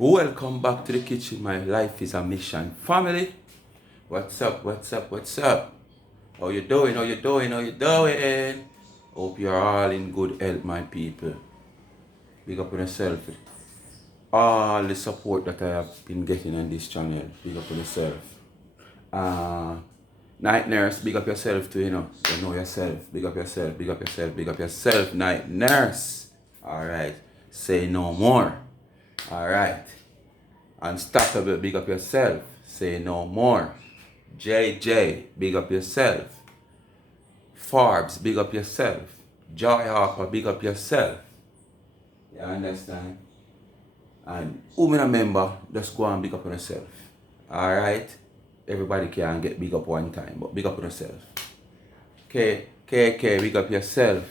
Welcome back to the kitchen. My life is a mission. Family, what's up? What's up? What's up? How you doing? How you doing? How you doing? Hope you're all in good health, my people. Big up on yourself. All the support that I have been getting on this channel. Big up on yourself. Uh, Night nurse, big up yourself too, You know yourself. Big up yourself. Big up yourself. Big up yourself, night nurse. Alright. Say no more. Alright. Unstoppable, big up yourself. Say no more. JJ, big up yourself. Forbes, big up yourself. Joy Harper, big up yourself. You understand? And who me a member, just go and big up on yourself. Alright? Everybody can get big up one time, but big up on yourself. KK, big up yourself.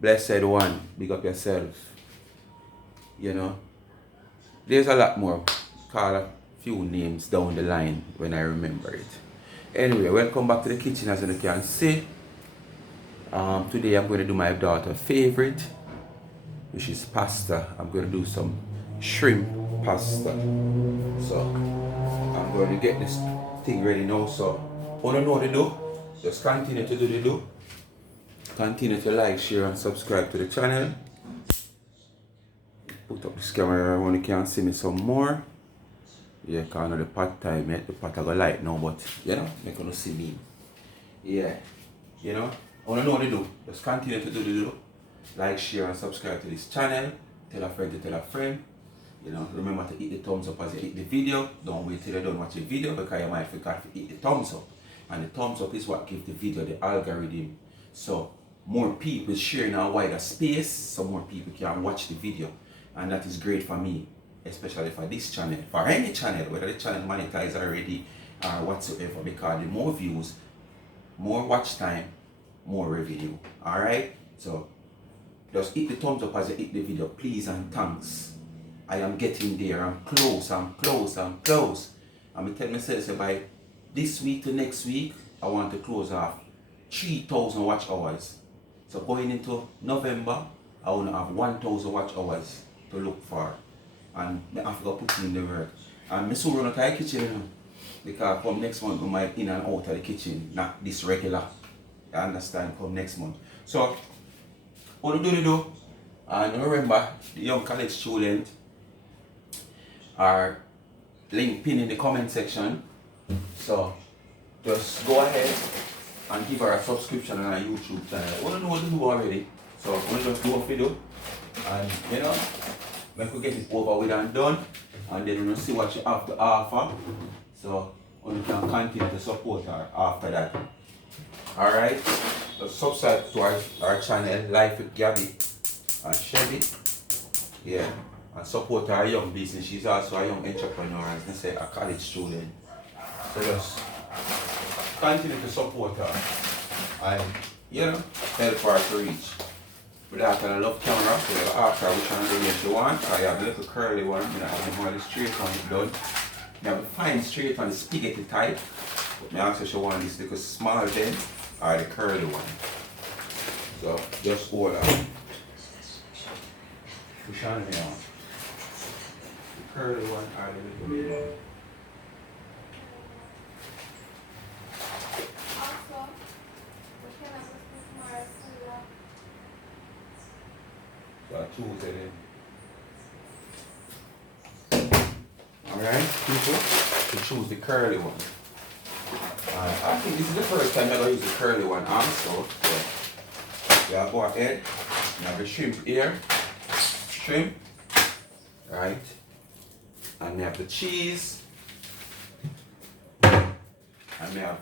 Blessed one, big up yourself. There's a lot more. Call a few names down the line when I remember it. Anyway, welcome back to the kitchen. As you can see, today I'm going to do my daughter's favorite, which is pasta. I'm going to do some shrimp pasta. So I'm going to get this thing ready now. So want to know what to do? Just continue to do the do. Continue to like, share, and subscribe to the channel. Put up this camera when you can see me some more. Yeah, because of the pot time, the pot I go light now, but make you see me. Yeah, I want to know what to do. Just continue to do the do. Like, share, and subscribe to this channel. Tell a friend to tell a friend. Remember to hit the thumbs up as you hit the video. Don't wait till you don't watch the video because you might forget to hit the thumbs up. And the thumbs up is what gives the video the algorithm. So more people sharing a wider space, so more people can watch the video. And that is great for me, especially for this channel, for any channel, whether the channel monetized already or whatsoever, because the more views, more watch time, more revenue. Alright? So just hit the thumbs up as you hit the video, please and thanks. I am getting there. I'm close. I'm telling myself so by this week to next week, I want to close off 3,000 watch hours. So going into November, I want to have 1,000 watch hours to look for. And I have to put in the work. And I still run out of the kitchen, because come next month I might in and out of the kitchen, not this regular. You understand? Come next month. So what do you do? And remember, the young college student are link pin in the comment section. So just go ahead and give her a subscription on our YouTube channel. I don't know what to do already. So I'm just do a video and make we get it over with and done. And then we'll see what she have to offer. So we can continue to support her after that. Alright? So subscribe to our channel, Life with Gabby and Chevy. Yeah. And support our young business. She's also a young entrepreneur, as they say, a college student. So just continue to support her and help her to reach. With that, I love camera, so I'll ask her which one of them she want. I have a little curly one, I have the more straight one done. I have the fine straight one, the spaghetti type. But I ask her she want this little small then, or the curly one. So just hold her. Which one do you want? The curly one or the little bit one? So I choose it then. Alright, people, to choose the curly one. I think this is the first time I'm going to use the curly one also. So you go ahead, you have the shrimp here. Shrimp. Right. And we have the cheese. And we have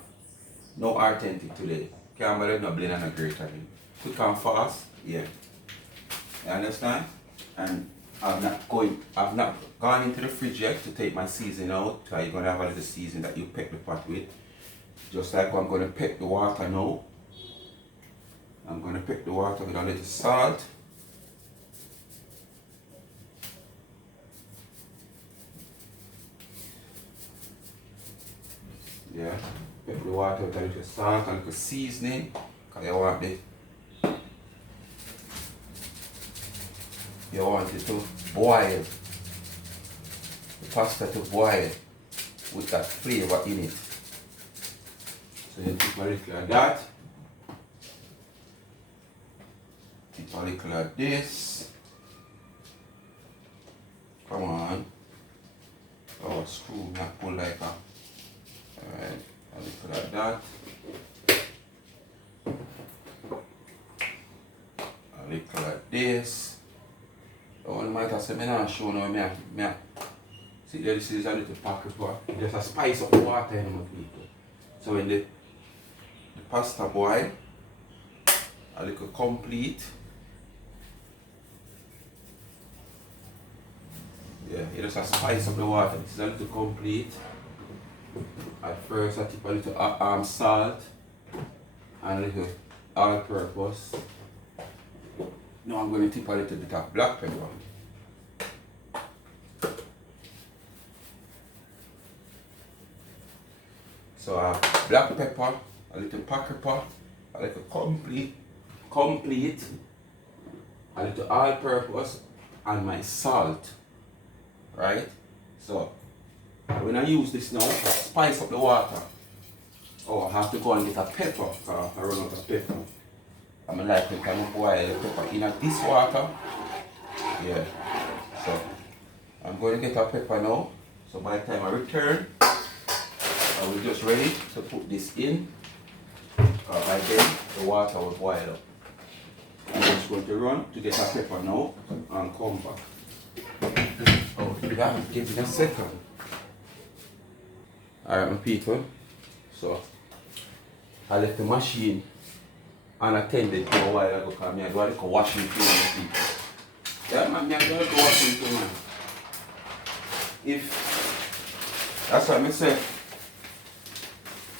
no authentic today. Campbell no blend and no grater. Quick and fast, yeah. You understand? And I've not gone into the fridge yet to take my seasoning out. So you're gonna have a little seasoning that you peck the pot with. Just like I'm gonna peck the water now. I'm gonna peck the water with a little salt. Yeah, peck the water with a little salt and a little seasoning. Because you want it to boil. pasta to boil with that flavor in it. So you take a little of that. Take a little of this. Come on. Oh, screw me and pull like a. Alright, a little of that. A little of this. Oh, you might have said, I not show now, me. See, this is a little packet for just a spice up the water in my people. So when the pasta boil, a little complete. Yeah, it just a spice up the water. This is a little complete. At first I tip a little salt and a little all-purpose. Now I'm going to tip a little bit of black pepper. So I have black pepper, a little pepper, a little complete, a little all-purpose, and my salt. Right? So when I use this now, spice up the water. Oh, I have to go and get a pepper because I run out of pepper. I'm like to kind of boil the pepper in this water. Yeah. So I'm going to get a pepper now. So by the time I return, I will just ready to put this in. By then the water will boil up. I'm just going to run to get a pepper now and come back. Oh, give me a second. Alright, my people. So I left the machine unattended for a while ago because I do a little washing too, my people. Yeah, man, I do a little washing too, man. If that's what I say,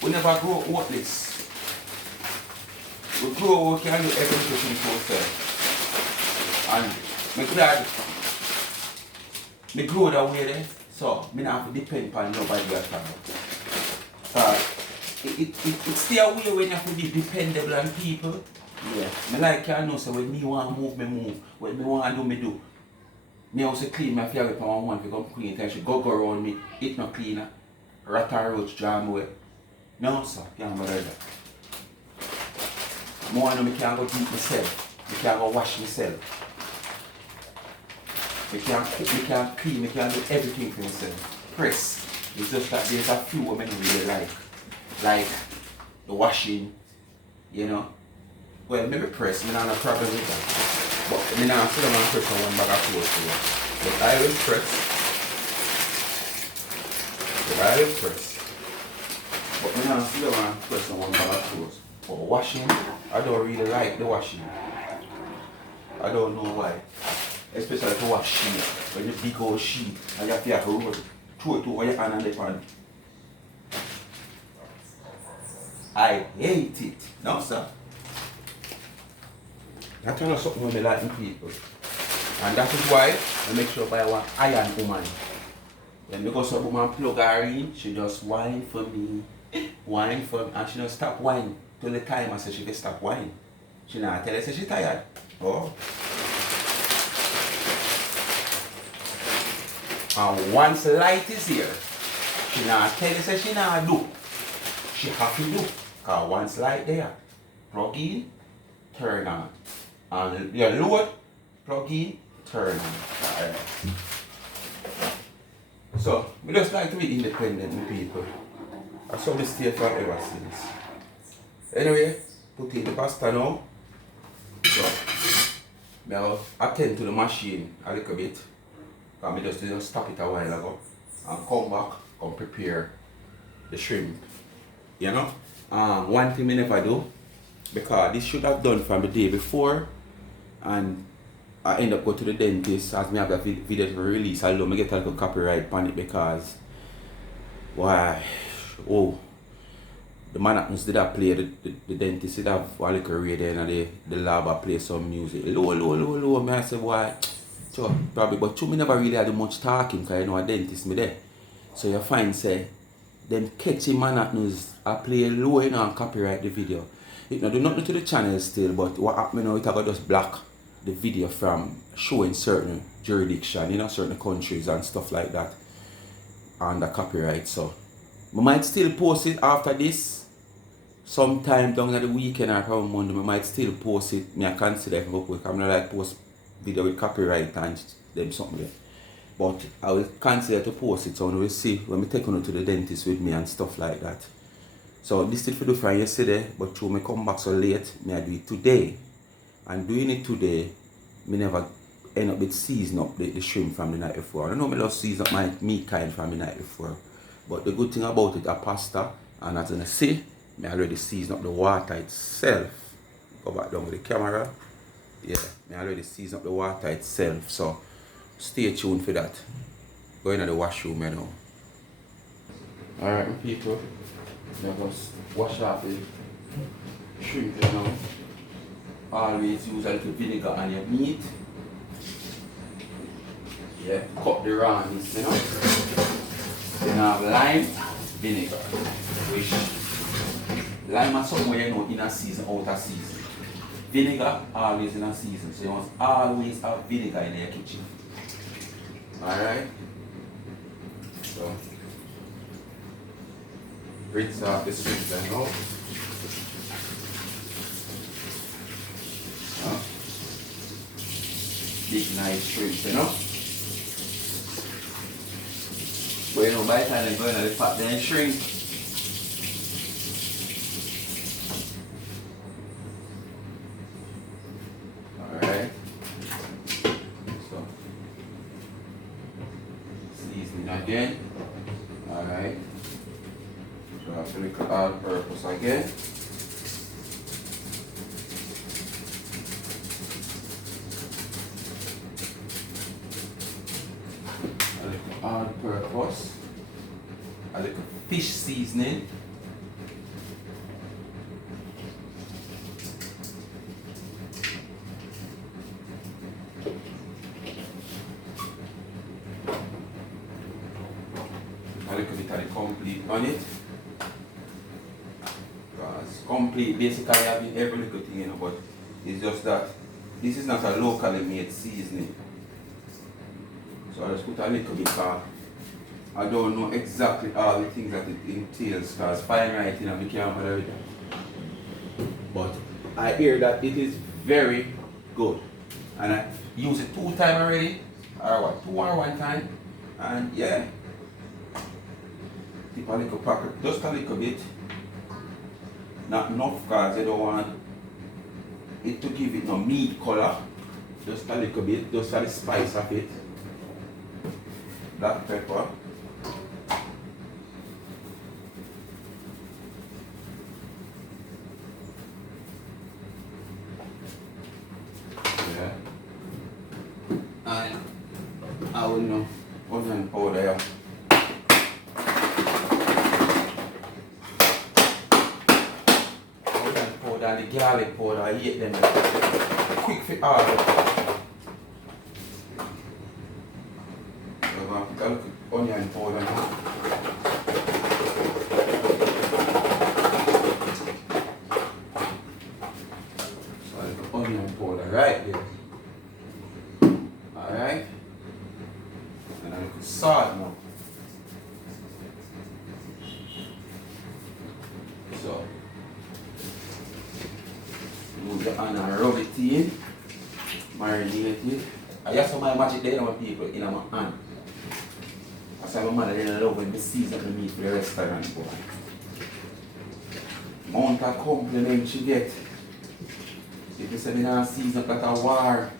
we never grow oatless. We grow, we can do everything for ourselves. And my glad me grow that way there, so I don't have to depend on nobody at all. It stay away when you have to be dependable on people. Yeah. I like you know, so when me want to move, me move. When me want to do, me do. Me also clean my favorite for one to come clean it and she go around me, it not cleaner. Rat and roach jam away. No sir, can't bother that. More I know me can't go deep myself. Me can't go wash myself. We can cook, we can clean, we can do everything for yourself. Press. It's just that there's a few women who really like. Like the washing, you know. Well, maybe press, I don't have a problem with that. But I don't sit down and press on one bag of clothes to wash. But I will press. But I don't sit down and press on one bag of clothes. But washing, I don't really like the washing. I don't know why. Especially to wash sheet, when you big old sheet and you have to roll, throw it over your hand and the pan. I hate it. No sir. That's not something we like in people. And that is why I make sure I buy one iron woman. When because some woman plug her in, she just whine for me. Whine for me and she don't stop whining till the time I say she can stop whining. She not tell her say she tired. Oh. And once light is here, she not tell you say she not do. She have to do. Because once light there, plug in, turn on. And your load, plug in, turn on. Alright. So, we just like to be independent with people. That's how we stay forever since. Anyway, put in the pasta now. So, I'll attend to the machine a little bit. I just stop it a while ago and come back and prepare the shrimp. You know? One thing I never do, because this should have done from the day before and I end up going to the dentist as me have that video to release, although I get a little copyright on it because why the man that did that play the dentist did have a little radio and the lab I play some music. Low. I say why? So, probably, but me never really had much talking because I know a dentist me there. So you find say them catchy man at news I play low and copyright the video. It not do nothing to the channel still, but what happened now it I got just block the video from showing certain jurisdiction, certain countries and stuff like that. under copyright, so I might still post it after this. Sometime down at the weekend or around Monday, I might still post it. I consider it up with. I'm not like post video with copyright and them something there. But I will consider to post it, so we will see when we take on to the dentist with me and stuff like that. So this did for do from yesterday, but through me come back so late, I do it today. And doing it today, me never end up with season up the shrimp from the night before. I know me love season up my meat kind from the night before. But the good thing about it, a pasta, and as I see, me already season up the water itself. Go back down with the camera. Yeah, me already season up the water itself. So stay tuned for that. Going to the washroom now. Alright, my people. Now just wash off the shrimp now. Always use a little vinegar on your meat. Yeah, cut the rawns, you know. Then I have lime, vinegar. Which lime is something where you know in a season, out of season. Vinegar always in a season, so you must always have vinegar in your kitchen. Alright? So rinse off the shrimp now. Big nice shrimp, you know. But you know, by the time they go in the pot, then shrink. Alright. So, seasoning again. Alright. So, I feel like all purpose again. All purpose, a little fish seasoning, a little bit of the complete on it. Because complete basically having every little thing, you know, but it's just that this is not a locally made seasoning. So I just put a little bit of, I don't know exactly all the things that it entails because fine writing and we can't bother with that. But I hear that it is very good. And I use it 2 times already, or what, 2 or 1 time. And yeah, tip a little packet, just a little bit. Not enough because I don't want it to give it no meat color. Just a little bit, just for the spice of it. Black pepper. Yeah. And I will know onion powder here. Onion powder and the garlic powder, I hate them. Quick for all. Put a little onion powder now. So a little onion powder right there. Alright. And a little salt now. So move your hand and rub it in. Marinate it. I have some of my magic there now people in my hand. So my mother didn't love when we season the meat for the restaurant boy. Amount of compliment she get. If you say me not season that a war.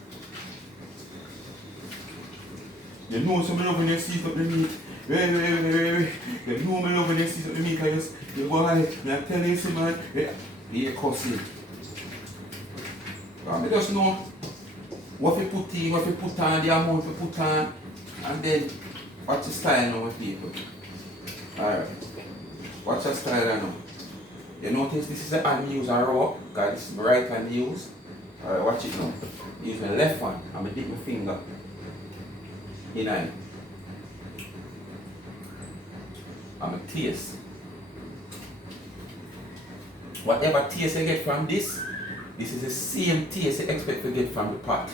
You know some love when you season up the meat. You know me love when you season up the meat because you boy, I tell you see man, you're cussing. I just know what you put in, what you put on, the amount you put on, and then watch your style now with people. Alright. Watch your style now. You notice this is the hand use and raw, because this is my right hand use. Alright, watch it now. Use my left one. I'm going to dip my finger in it. I'm going to taste. Whatever taste you get from this is the same taste you expect to get from the pot.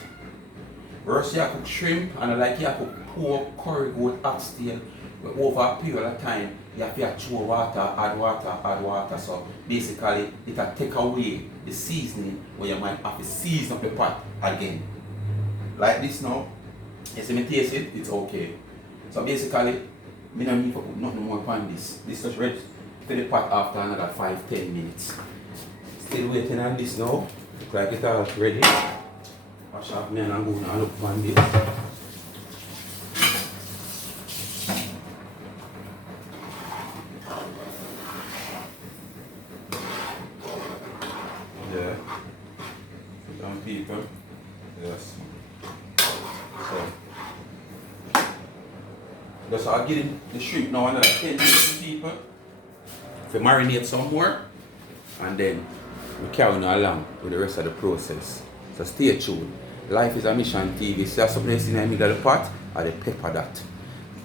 First you cook shrimp and like you cook pork, curry goat, oxtail, But over a period of time, you have to throw water, add water, add water. So basically, it will take away the seasoning where you might have to season up the pot again. Like this now, you see me taste it, it's okay. So basically, I don't need to put nothing more on this. This is ready to the pot after another 5-10 minutes. Still waiting on this now. Look like it's all ready. Wash off me and I'm going to look on this. Yeah. Some people. Yes. So I'll give the shrimp now another 10 minutes to people. To marinate some more. And then we carry on along with the rest of the process. So stay tuned. Life is a Mission TV. See something else in the middle of the pot or the pepper that.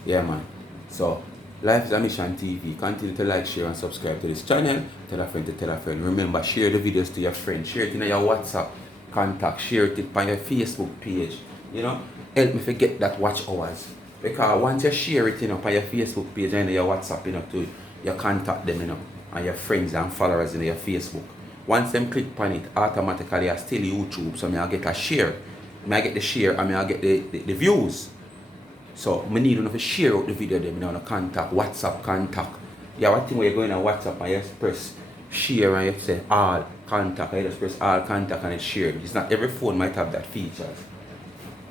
Yeah man. So Life is a Mission TV. Continue to like, share and subscribe to this channel. Tell a friend to tell a friend. Remember, share the videos to your friends. Share it in your WhatsApp contact. Share it on your Facebook page. You know, help me forget that watch hours. Because once you share it, on your Facebook page and your WhatsApp, to your contact them, and your friends and followers in your Facebook. Once them click on it, automatically I still YouTube, so I get a share. I get the share and I get the views. So I need to share out the video them on contact, WhatsApp contact. You have a thing where you go in a WhatsApp and you just press share and you say all contact, and you just press all contact and it's shared. It's not every phone might have that feature.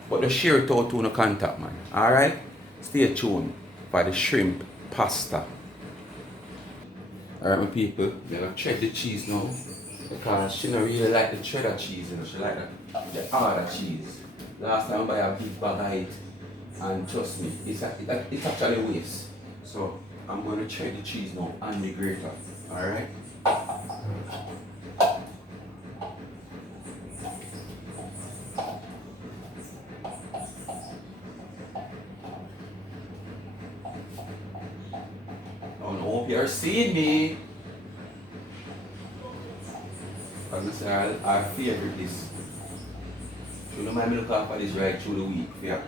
But the share it out to no contact, man. Alright? Stay tuned for the shrimp pasta. Alright, my people, I'm going to check the cheese now. Because she don't really like the cheddar cheese, she like the other cheese. Last time I buy a big bag of it, and trust me, it's actually waste. So I'm going to check the cheese now and the grater. Alright? I hope you're seeing me. As I say, I favorite this. You don't mind me look after this right through the week. Yeah.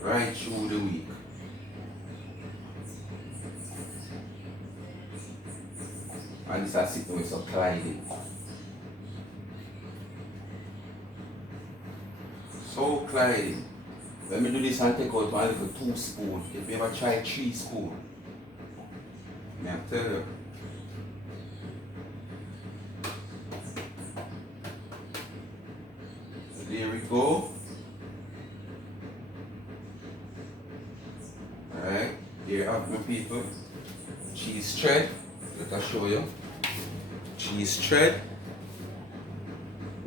Right through the week. And this is sitting with some Clyde. So Clyde. Let me do this and take out one little 2 spoons. If you ever try 3 spoons, I tell you. So there we go. Alright, here you have my people. Cheese thread. Let me show you. Cheese thread.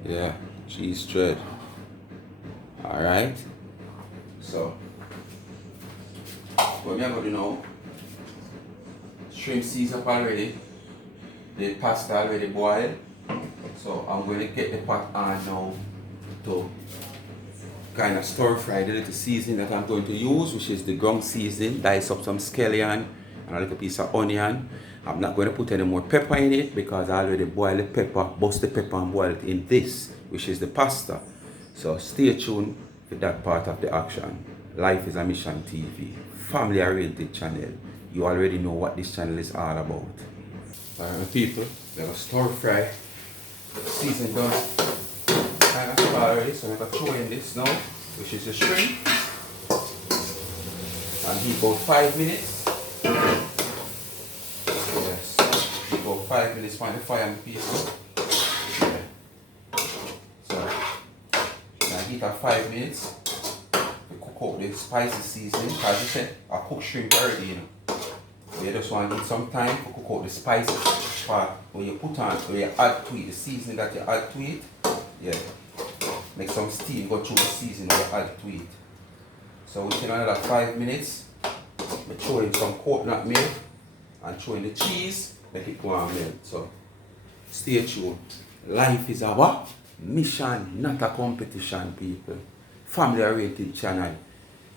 Yeah, cheese thread. Alright. So, what I'm going to do now, shrimp seasoned up already, the pasta already boiled, so I'm going to get the pot on now to kind of stir fry the little seasoning that I'm going to use, which is the ground seasoning. Dice up some scallion and a little piece of onion. I'm not going to put any more pepper in it because I already boiled the pepper, bust the pepper and boiled it in this, which is the pasta. So stay tuned for that part of the action. Life is a Mission TV, family oriented channel. You already know what this channel is all about. Alright people, we're going to stir fry. The season done kind of spoiled already, so I'm going to throw in this now, which is the shrimp. And heat about 5 minutes. Yes, about 5 minutes on the fire, people. Heat at 5 minutes to cook out the spicy seasoning, because I said I cook shrimp already, You just want to need some time to cook out the spices part when you put on, when you add to it, the seasoning that you add to it, yeah. Make some steam go through the seasoning that you add to it. So within another 5 minutes, I throw in some coconut milk and throw in the cheese, make it go and melt. So stay tuned. Life is our mission, not a competition, people. Family oriented channel,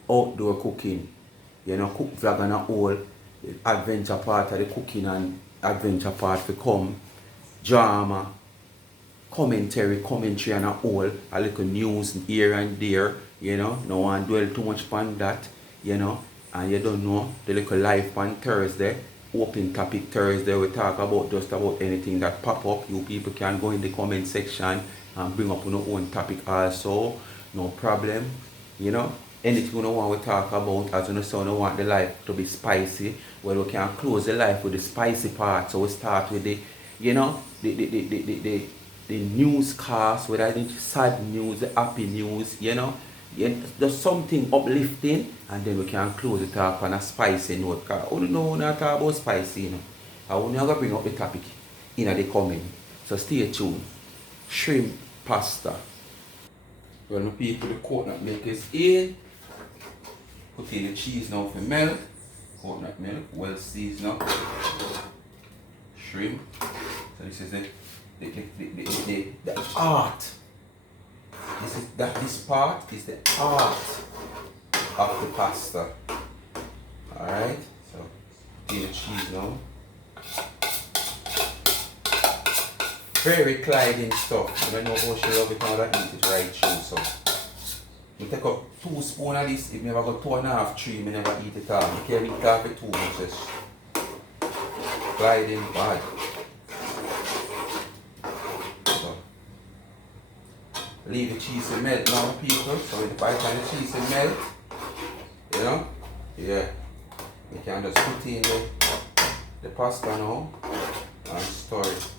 outdoor cooking, cook vlog and a whole adventure part of the cooking and adventure part to come, drama, commentary and a whole, a little news here and there, no one dwell too much on that. you know, and you don't know, the little live on Thursday, open topic Thursday, we talk about just about anything that pop up. You people can go in the comment section and bring up your own topic also, no problem, you know. Anything you want to talk about, as you know, want the life to be spicy, well, we can close the life with the spicy part. So we start with the, you know, the newscast, whether it's sad news, the happy news, you know. Yeah, there's something uplifting, and then we can close it up on a spicy note. Because I don't know not talk about spicy, you know. I will never bring up the topic in the comment. So stay tuned. Shrimp pasta. Well, my people, the coconut milk is in. Put in the cheese now for melt. Coconut milk, well seasoned now. Shrimp. So this is the art. This part is the art of the pasta. Alright, so put in the cheese now. Very Clyde stuff. I don't know how she love it and I eat it right through. So we take up 2 spoons of this. If you never got 2.5, 3, I never eat it all. You can't eat half it too much. Just Clyde bad. So leave the cheese to melt now, people. So with the bite and the cheese to melt, you know, yeah, you can just put in the pasta now and stir it.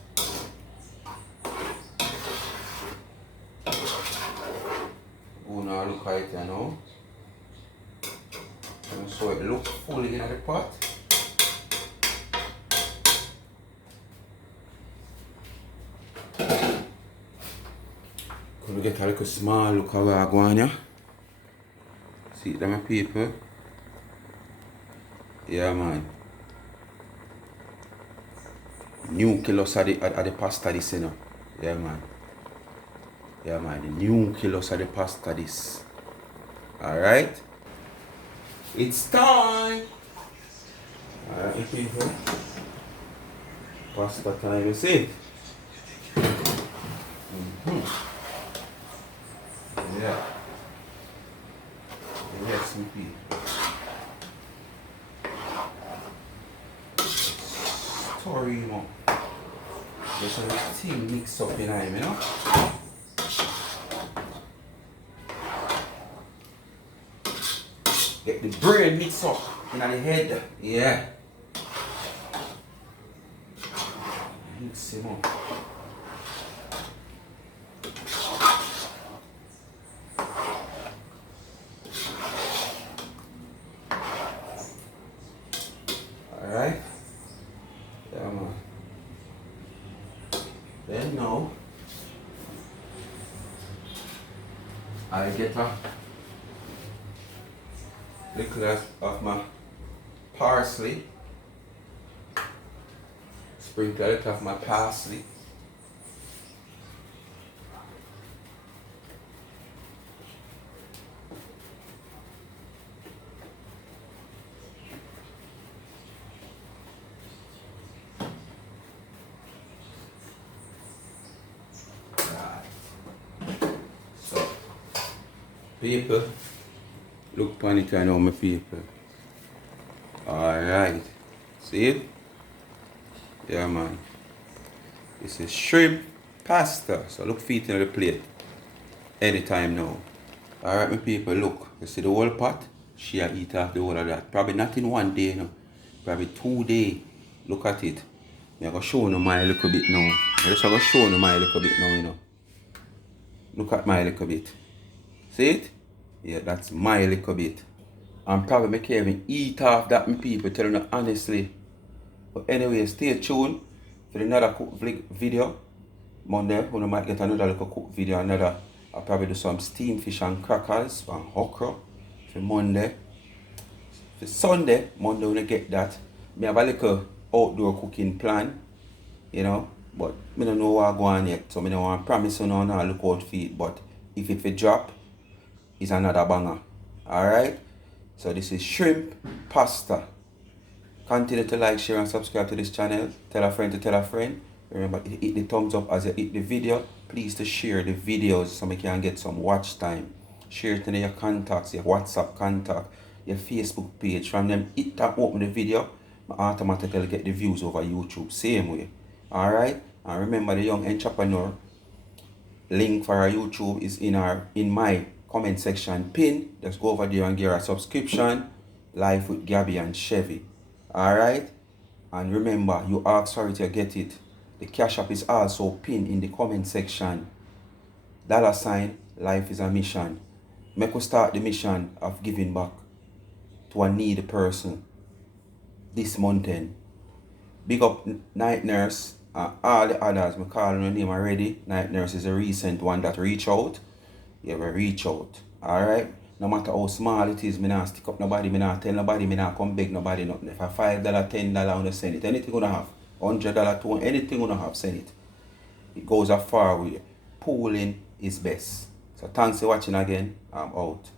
Now look at it now. So it looks fully in the pot. Could we get a little small look at where I go on here? See them, my people? Yeah, man. Nucleus of the pasta this, you know. Yeah, man. Yeah, man, the nucleus of the pasta this. Alright? It's time! Alright, people. Pasta time, you see? Yeah. Yes, my people. Story, you know. There's a thing mixed up in here, you know? Get the brain mixed up in the head. Yeah. Mix him up. Alright. Yeah, man. Then now I get a little of my parsley, sprinkle a little of my parsley, so people, look upon it and know my people. Alright. See it? Yeah, man. This is shrimp pasta. So look for it in the plate. Anytime now. Alright, my people, look. You see the whole pot? She eat off the whole of that. Probably not in 1 day, no. Probably 2 days. Look at it. I'm going to show you my little bit now. I'm just going to show you my little bit now, you know. Look at my little bit. See it? Yeah, that's my little bit. I'm probably making even eat off that, my people, telling you honestly. But anyway, stay tuned for another cook video. Monday, we might get another little cook video. I'll probably do some steamed fish and crackers and okra for Monday. For Sunday, Monday, when I get that, I have a little outdoor cooking plan, you know. But I don't know what I'm going yet, so I don't want to promise you no, no, look out for it. But if it will drop, it's another banger. Alright? So this is shrimp pasta. Continue to like, share and subscribe to this channel. Tell a friend to tell a friend. Remember, hit the thumbs up as you hit the video. Please to share the videos so we can get some watch time. Share it to your contacts, your WhatsApp contact, your Facebook page. From them hit that open the video, I automatically get the views over YouTube. Same way. Alright? And remember, the young entrepreneur link for our YouTube is in my comment section pin. Just go over there and get a subscription. Life with Gabby and Chevy. Alright? And remember, you ask for it, you get it. The Cash App is also pinned in the comment section. $, life is a mission. Make us start the mission of giving back to a needy person this mountain. Big up Night Nurse and all the others. I call your name already. Night Nurse is a recent one that reach out. Yeah, we reach out. Alright? No matter how small it is, I not stick up nobody, I not tell nobody, I not come beg nobody nothing. If I $5, $10, I want to send it. Anything you have. $100, $200, anything you have, send it. It goes a far way. Pooling is best. So thanks for watching again. I'm out.